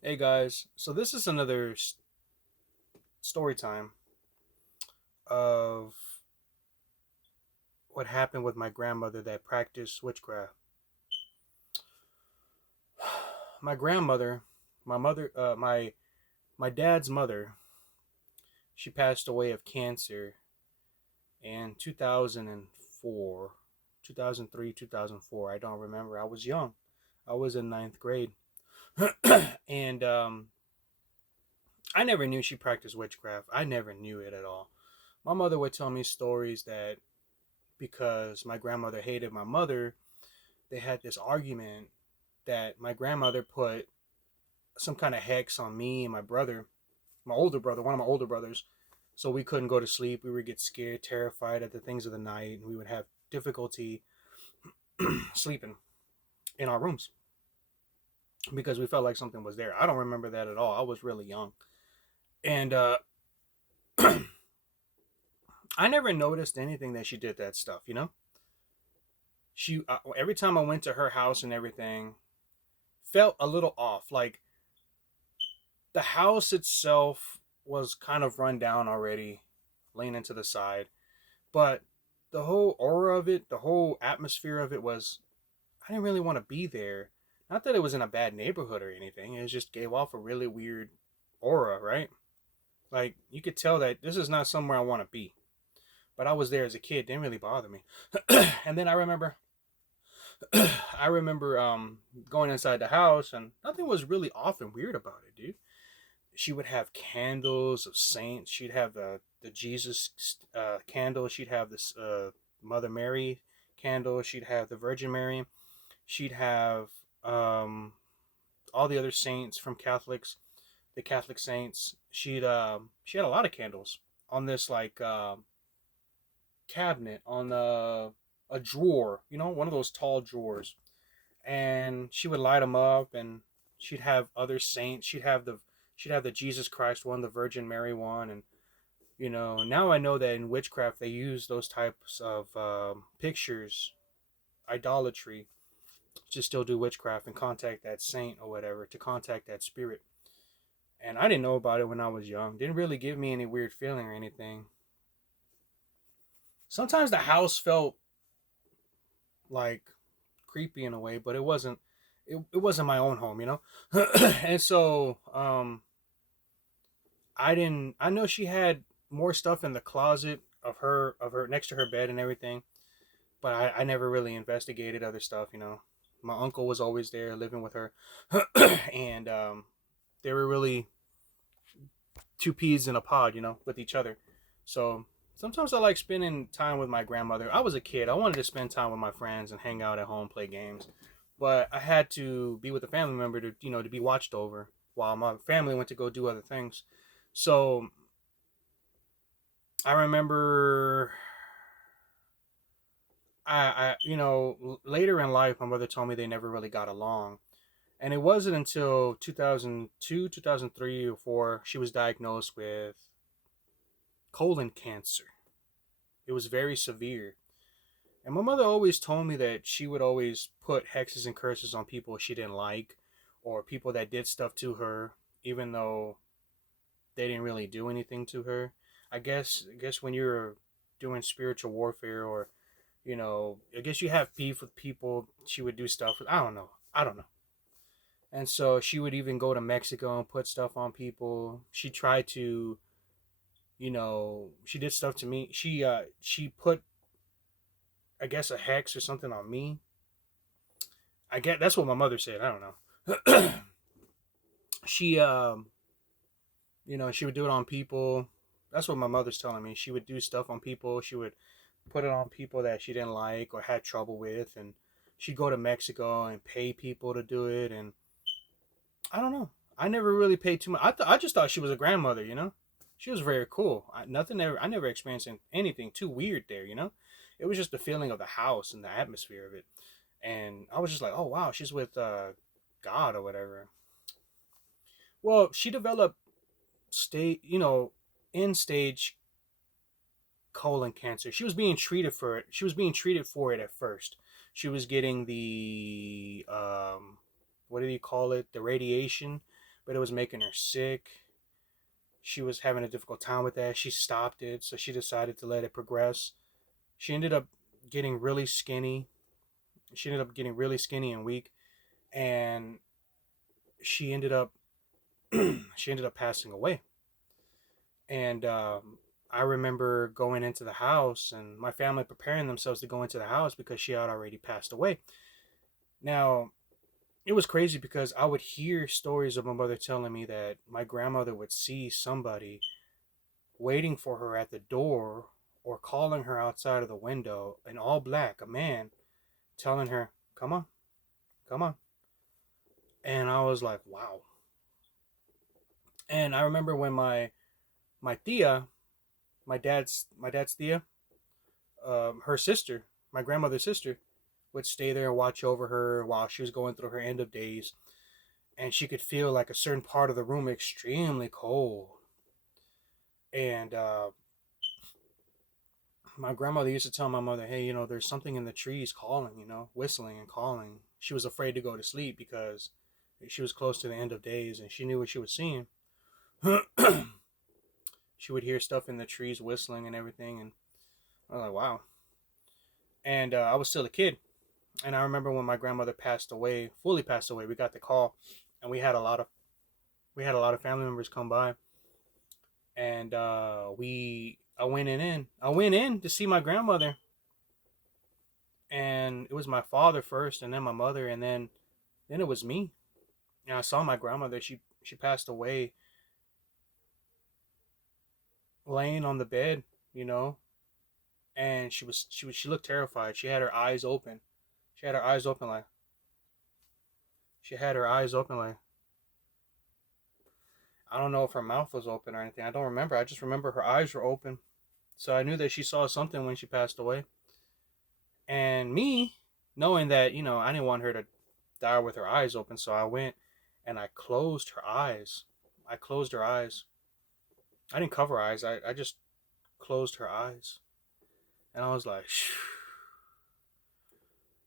Hey guys, so this is another story time of what happened with my grandmother that practiced witchcraft. My grandmother, my mother, my dad's mother, she passed away of cancer in 2004, 2003, 2004. I don't remember. I was young. I was in ninth grade, and I never knew she practiced witchcraft. I never knew it at all. My mother would tell me stories that because my grandmother hated my mother, they had this argument that my grandmother put some kind of hex on me and my brother, my older brother, one of my older brothers, so we couldn't go to sleep. We would get scared, terrified at the things of the night, and we would have difficulty sleeping in our rooms because we felt like something was there. I don't remember that at all. I was really young. And I never noticed anything that she did that stuff. She every time I went to her house and everything felt a little off. Like the house itself was kind of run down already, leaning to the side, but the whole aura of it, the whole atmosphere of it was, I didn't really want to be there. Not that it was in a bad neighborhood or anything, it just gave off a really weird aura, right? Like you could tell that this is not somewhere I want to be. But I was there as a kid, didn't really bother me. And then I remember going inside the house and nothing was really off and weird about it, dude. She would have candles of saints. She'd have the Jesus candle. She'd have this Mother Mary candle. She'd have the Virgin Mary. She'd have all the other saints from Catholics, the Catholic saints. She had a lot of candles on this like cabinet on a drawer, one of those tall drawers, and she would light them up, and she'd have other saints. She'd have the Jesus Christ one, the Virgin Mary one, and now I know that in witchcraft they use those types of pictures, idolatry, to still do witchcraft and contact that saint or whatever, to contact that spirit. And I didn't know about it when I was young. Didn't really give me any weird feeling or anything. Sometimes the house felt like creepy in a way, but it wasn't. It wasn't my own home. And so I didn't. I know she had more stuff in the closet of her next to her bed and everything, but I never really investigated other stuff. My uncle was always there living with her, and they were really two peas in a pod, with each other. So sometimes I like spending time with my grandmother. I was a kid. I wanted to spend time with my friends and hang out at home, play games. But I had to be with a family member to be watched over while my family went to go do other things. So I remember later in life, my mother told me they never really got along. And it wasn't until 2002, 2003, or 4 she was diagnosed with colon cancer. It was very severe. And my mother always told me that she would always put hexes and curses on people she didn't like or people that did stuff to her, even though they didn't really do anything to her. I guess when you're doing spiritual warfare or I guess you have beef with people, she would do stuff with. I don't know. I don't know. And so she would even go to Mexico and put stuff on people. She tried to, she did stuff to me. She put, I guess, a hex or something on me. I get that's what my mother said. I don't know. she she would do it on people. That's what my mother's telling me. She would do stuff on people. She would put it on people that she didn't like or had trouble with, and she'd go to Mexico and pay people to do it. And I don't know. I never really paid too much. I just thought she was a grandmother. She was very cool. I never experienced anything too weird there. It was just the feeling of the house and the atmosphere of it. And I was just like, oh wow, she's with God or whatever. Well, she developed end stage colon cancer. She was being treated for it. She was being treated for it at first. She was getting the what do you call it? The radiation, but it was making her sick. She was having a difficult time with that. She stopped it, so she decided to let it progress. She ended up getting really skinny. She ended up getting really skinny and weak, and she ended up she ended up passing away. And I remember going into the house and my family preparing themselves to go into the house because she had already passed away. Now, it was crazy because I would hear stories of my mother telling me that my grandmother would see somebody waiting for her at the door or calling her outside of the window in all black, a man telling her, "Come on, come on." And I was like, wow. And I remember when my tia, my dad's tia, her sister, my grandmother's sister, would stay there and watch over her while she was going through her end of days. And she could feel like a certain part of the room extremely cold. And my grandmother used to tell my mother, "Hey, there's something in the trees calling, whistling and calling." She was afraid to go to sleep because she was close to the end of days and she knew what she was seeing. She would hear stuff in the trees whistling and everything. And I was like, wow. And I was still a kid. And I remember when my grandmother passed away, fully passed away, we got the call and we had a lot of family members come by. And I went in to see my grandmother, and it was my father first and then my mother, and then it was me. And I saw my grandmother. She passed away laying on the bed, you know, and she looked terrified. She had her eyes open. She had her eyes open like she had her eyes open like I don't know if her mouth was open or anything. I don't remember. I just remember her eyes were open. So I knew that she saw something when she passed away. And me, knowing that, I didn't want her to die with her eyes open, so I went and I closed her eyes. I closed her eyes. I didn't cover her eyes. I just closed her eyes. And I was like, shh.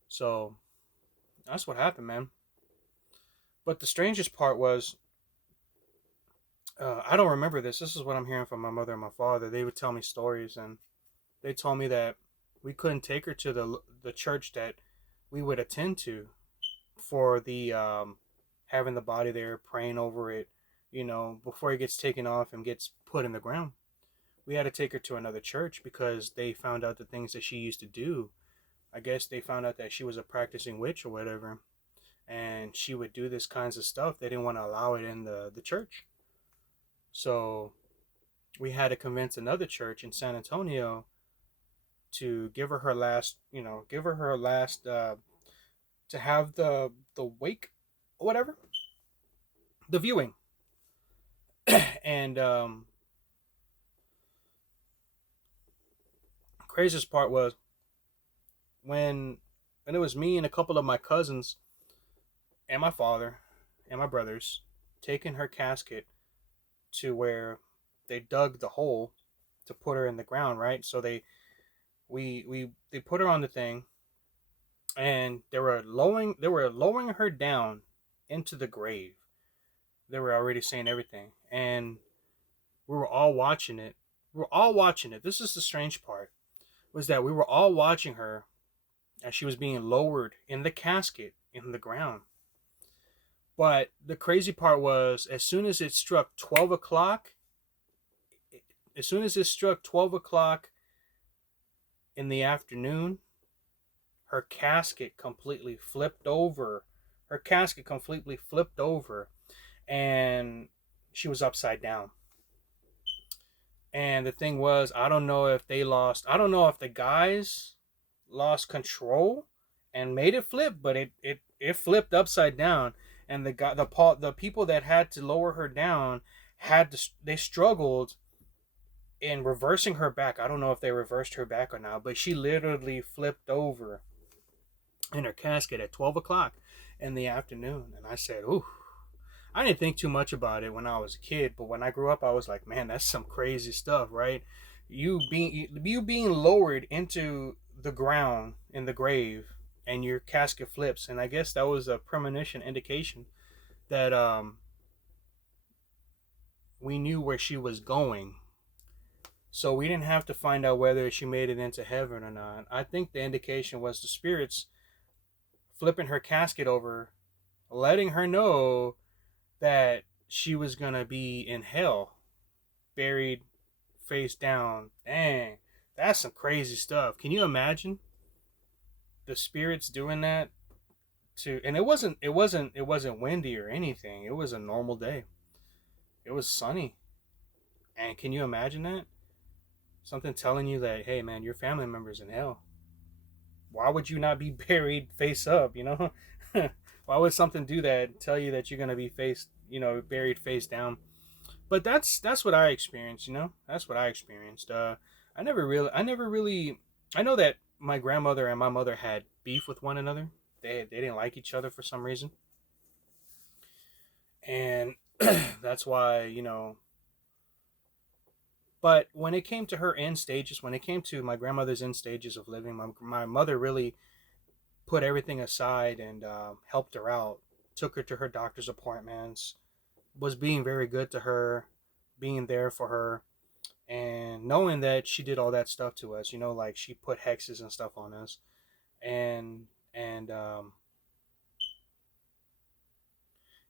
So that's what happened, man. But the strangest part was, I don't remember this. This is what I'm hearing from my mother and my father. They would tell me stories, and they told me that we couldn't take her to the church that we would attend to for the having the body there, praying over it, before it gets taken off and gets put in the ground. We had to take her to another church because they found out the things that she used to do. I guess they found out that she was a practicing witch or whatever, and she would do this kinds of stuff. They didn't want to allow it in the church. So we had to convince another church in San Antonio to give her her last, give her her last, to have the wake, or whatever, the viewing. And craziest part was when it was me and a couple of my cousins and my father and my brothers taking her casket to where they dug the hole to put her in the ground, right? So they put her on the thing, and they were lowering her down into the grave. They were already saying everything, and we were all watching it. We were all watching it. This is the strange part, was that we were all watching her as she was being lowered in the casket in the ground. But the crazy part was, as soon as it struck 12 o'clock, in the afternoon, her casket completely flipped over. Her casket completely flipped over, and she was upside down. And the thing was, I don't know if the guys lost control and made it flip, but it flipped upside down. And the people that had to lower her down they struggled in reversing her back. I don't know if they reversed her back or not, but she literally flipped over in her casket at 12 o'clock in the afternoon. And I said, ooh, I didn't think too much about it when I was a kid, but when I grew up, I was like, man, that's some crazy stuff, right? You being lowered into the ground in the grave, and your casket flips, and I guess that was a premonition indication that we knew where she was going. So we didn't have to find out whether she made it into heaven or not. I think the indication was the spirits flipping her casket over, letting her know that she was going to be in hell, buried face down. Dang, that's some crazy stuff. Can you imagine the spirits doing that to, and it wasn't windy or anything. It was a normal day. It was sunny. And can you imagine that? Something telling you that, hey man, your family member's in hell. Why would you not be buried face up, you know? Why would something do that, tell you that you're gonna be buried face down? But that's what I experienced, you know? That's what I experienced. I never really I know that my grandmother and my mother had beef with one another. They didn't like each other for some reason. And that's why, but when it came to her end stages, when it came to my grandmother's end stages of living, my mother really put everything aside and helped her out, took her to her doctor's appointments, was being very good to her, being there for her, and knowing that she did all that stuff to us, like she put hexes and stuff on us, and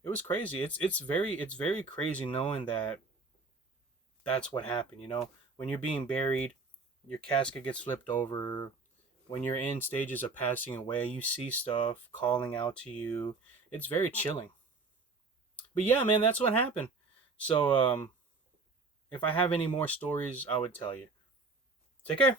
it was crazy. It's very crazy knowing that that's what happened. When you're being buried, your casket gets flipped over. When you're in stages of passing away, you see stuff calling out to you. It's very chilling. But yeah, man, that's what happened. So if I have any more stories, I would tell you. Take care.